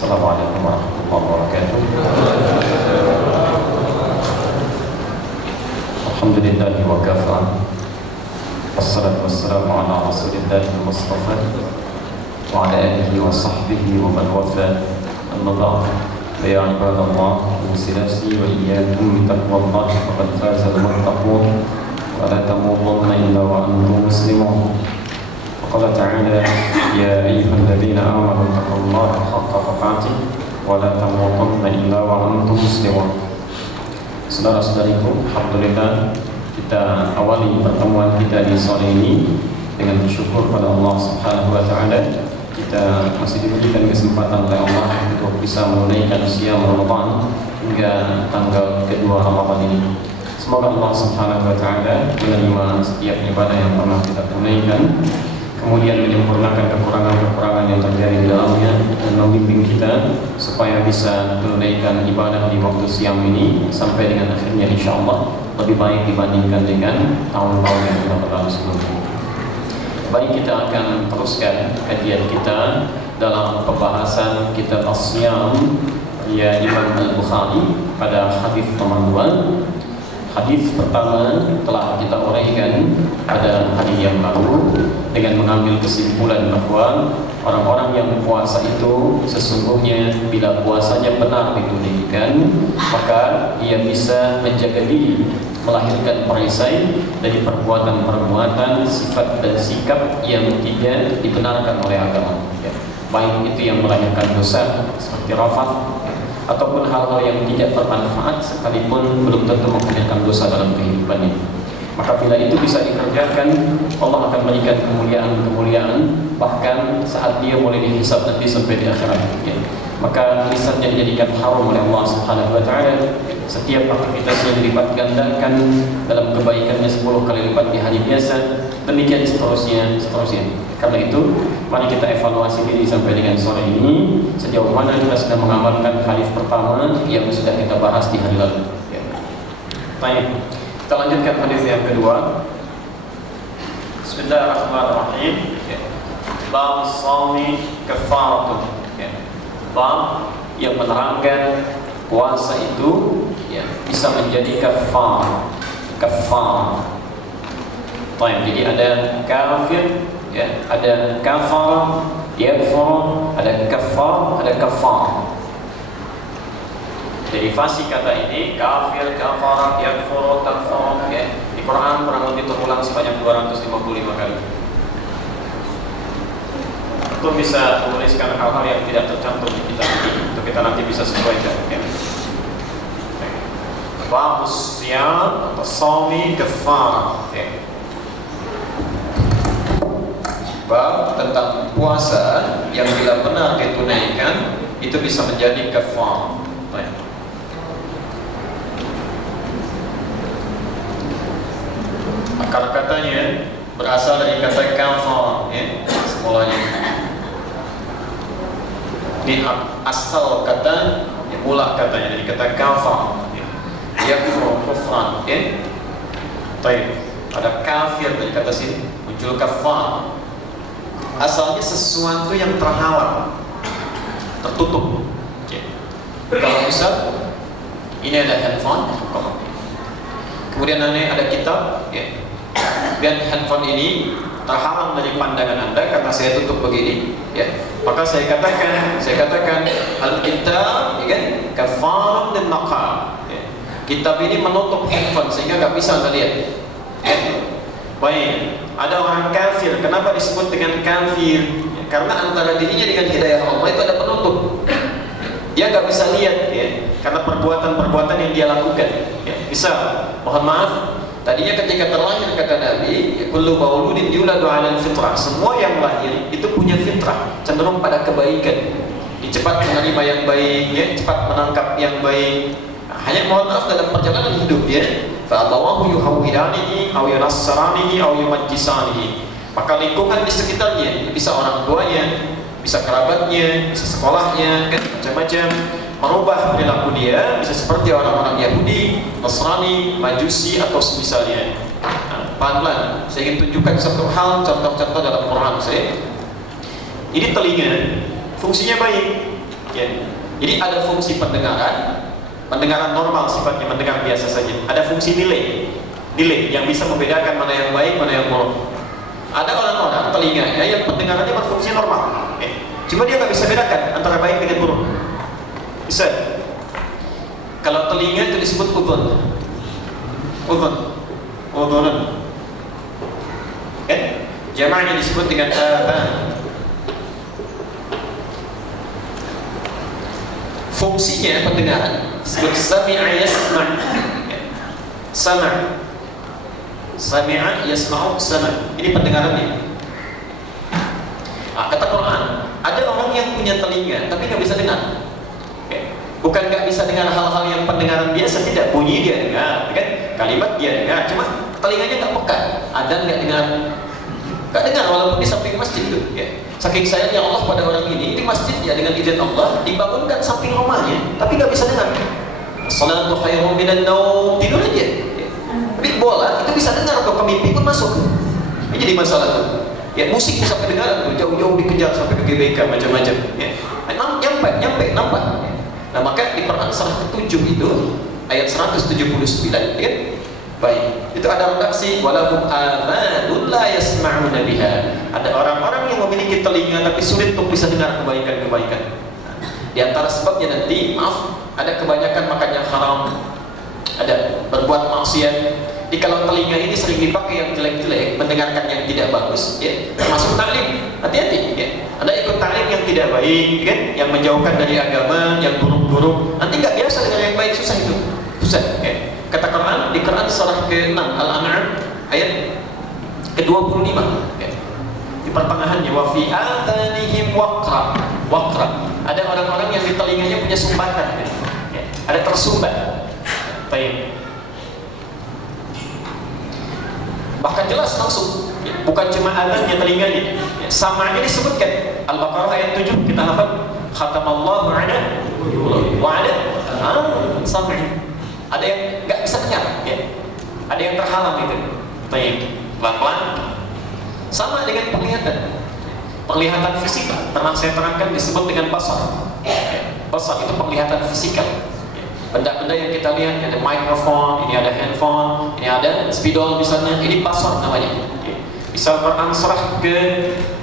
Assalamualaikum warahmatullahi wabarakatuh. Alhamdulillahi wa kafa. Wassalatu wassalamu ala rasulillahi mustafa wa ala alihi wa sahbihi wa man wafa. Amma ba'd. Ya ibadallah, usilasi wa iyyakum bitaqwallahi faqad faza al-muttaqun wa la tamutunna illa wa antum muslimun. Qala ta'ala ya ayyuhalladzina amanu taqullaha haqqa tuqatih wa la tamutunna illa wa antum muslimun. Saudara-saudariku, alhamdulillah kita awali pertemuan kita di sore ini dengan bersyukur pada Allah Subhanahu wa taala. Kita masih diberikan kesempatan oleh Allah untuk bisa menunaikan siam Ramadan hingga tanggal kedua Ramadan ini. Semoga Allah Subhanahu wa taala menerima setiap ibadah yang pernah kita tunaikan, kemudian menyempurnakan kekurangan-kekurangan yang terjadi di dalamnya dan membimbing kita supaya bisa menunaikan ibadah di waktu siang ini sampai dengan akhirnya insyaallah lebih baik dibandingkan dengan tahun-tahun yang telah berlalu sebelumnya. Baik, kita akan teruskan kajian kita dalam pembahasan kitab As-Siyam ya Imam Al-Bukhari pada hadis nomor 2. Hadis pertama telah kita uraikan pada hari yang lalu dengan mengambil kesimpulan bahwa orang-orang yang puasa itu sesungguhnya bila puasanya benar ditunaikan maka ia bisa menjaga diri melahirkan perisai dari perbuatan-perbuatan, sifat dan sikap yang tidak dibenarkan oleh agama ya. Baik itu yang melahirkan dosa seperti rafath ataupun hal-hal yang tidak bermanfaat sekalipun belum tentu menghadirkan dosa dalam kehidupannya. Maka bila itu bisa dikerjakan, Allah akan berikan kemuliaan-kemuliaan bahkan saat dia boleh dihisab nanti sampai di akhirat ya. Maka lisannya dijadikan haram oleh Allah Subhanahu wa taala. Setiap aktivitasnya dilipat gandakan dalam kebaikannya 10 kali lipat di hari biasa. Demikian seterusnya. Karena itu, mari kita evaluasi diri sampai dengan sore ini sejauh mana kita sudah mengamalkan hadis pertama yang sudah kita bahas di hari lalu. Ya. Baik, kita lanjutkan hadis yang kedua. Bismillahirrahmanirrahim. Bab shaumi kafaratun. Bab yang menerangkan puasa itu ya, bisa menjadi kafar. Jadi ada kafir, ya, ada kafar, yakfur, ada kafar, ada kafar. Jadi fasih kata ini kafir, kafar, yakfur, takfur ya. Di Quran kurang lebih terulang sebanyak 255 kali. Itu bisa menuliskan hal-hal yang tidak tercantum di kitab ini untuk kita nanti bisa sesuaikan ya. Babus siyam atau shaumi kafarah ya. Bab tentang puasa yang bila benar ditunaikan itu bisa menjadi kafar. Akar katanya berasal dari kata kafar ya, semulanya. Ini asal kata, ya, mula katanya dari kata kafar ya. Yakfur kufran ya. Baik, ada kafir dari kata sini muncul kafar. Asalnya sesuatu yang terhalang, tertutup. Okay. Kalau misal ini ada handphone, kemudian ada kitab, ya. Dan handphone ini terhalang dari pandangan Anda karena saya tutup begini, ya. Maka saya katakan al-kitab, ya kan, kafarun lil maqam. Ya. Kitab ini menutup handphone sehingga nggak bisa melihat. Ya. Baik, ada orang kafir. Kenapa disebut dengan kafir? Ya, karena antara dirinya dengan hidayah Allah itu ada penutup. Dia nggak bisa lihat, ya, karena perbuatan-perbuatan yang dia lakukan. Ya, bisa, mohon maaf. Tadinya ketika terlahir kata Nabi, kullu mauludin yuladu 'alal fitrah. Semua yang lahir itu punya fitrah, cenderung pada kebaikan. Dia cepat menerima yang baik, ya, cepat menangkap yang baik. Hanya mohon maaf dalam perjalanan hidup ya, fa'abawahu yuhawwidanihi aw yunassaranihi aw yumajjisanihi. Maka lingkungan di sekitarnya, bisa orang tuanya, bisa kerabatnya, bisa sekolahnya, kan macam-macam, merubah perilaku dia, bisa seperti orang-orang Yahudi, Nasrani, Majusi atau semisalnya. Nah, pelan-pelan saya ingin tunjukkan satu hal, contoh-contoh dalam Quran saya. Ini telinga, fungsinya baik. Ya. Jadi ada fungsi pendengaran normal sifatnya, mendengar biasa saja. Ada fungsi nilai yang bisa membedakan mana yang baik, mana yang buruk. Ada orang-orang telinganya yang pendengarannya berfungsi normal, cuma dia nggak bisa bedakan antara baik dengan buruk. Bisa. Kalau telinga itu disebut udhun, jamaknya disebut dengan adhan. Fungsinya pendengaran disebut sami'a yasma'. Sami'a yasma'u sama'. Ini pendengarannya. Kata Quran, ada orang yang punya telinga tapi nggak bisa dengar. Bukan nggak bisa dengar hal-hal yang pendengaran biasa, tidak, bunyi dia dengar, kan? Kalimat dia dengar, cuma telinganya nggak peka. Ada nggak dengar walaupun di samping masjid itu. Saking sayangnya Allah pada orang ini di masjid ya, dengan izin Allah dibangunkan samping rumahnya, tapi nggak bisa dengar. Salatu khairun minan naum, tidur aja. Tapi bola itu bisa dengar, atau pemimpi pun masuk. Ini jadi masalah tuh. Ya, musik bisa kedengaran tuh, jauh-jauh dikejar sampai ke GBK macam-macam. Nyampe nampak. Nah, maka di Quran surah ke-7 itu ayat 179, kan? Baik, itu ada redaksi walahum adhanun la yasma'una biha. Ada orang-orang yang memiliki telinga tapi sulit untuk bisa dengar kebaikan-kebaikan. Di antara sebabnya nanti, ada kebanyakan makan yang haram, ada berbuat maksiat. Jadi kalau telinga ini sering dipakai yang jelek-jelek, mendengarkan yang tidak bagus, termasuk taklim, hati-hati, Ada ikut taklim yang tidak baik, kan? Yang menjauhkan dari agama, yang buruk-buruk. Nanti nggak biasa dengan yang baik, susah itu, susah. Kata Quran di Quran surah ke-6 Al-An'am ayat ke-25, di pertengahannya, wa fi adhanihim waqra. Ada orang-orang yang di telinganya punya sumbatan, ada tersumbat. Baik. Bahkan jelas langsung, bukan cuma adhannya telinganya, samanya disebutkan. Al-Baqarah ayat 7 kita hafal, khatamallahu ala wa ala sam'i. Ada yang nggak bisa dengar, ada yang terhalang itu. Baik, pelan-pelan. Sama dengan penglihatan fisik, pernah saya terangkan, disebut dengan basar. Basar itu penglihatan fisikal. Benda-benda yang kita lihat, ada mikrofon, ini ada handphone, ini ada spidol misalnya, ini basar namanya. Misal Quran surah ke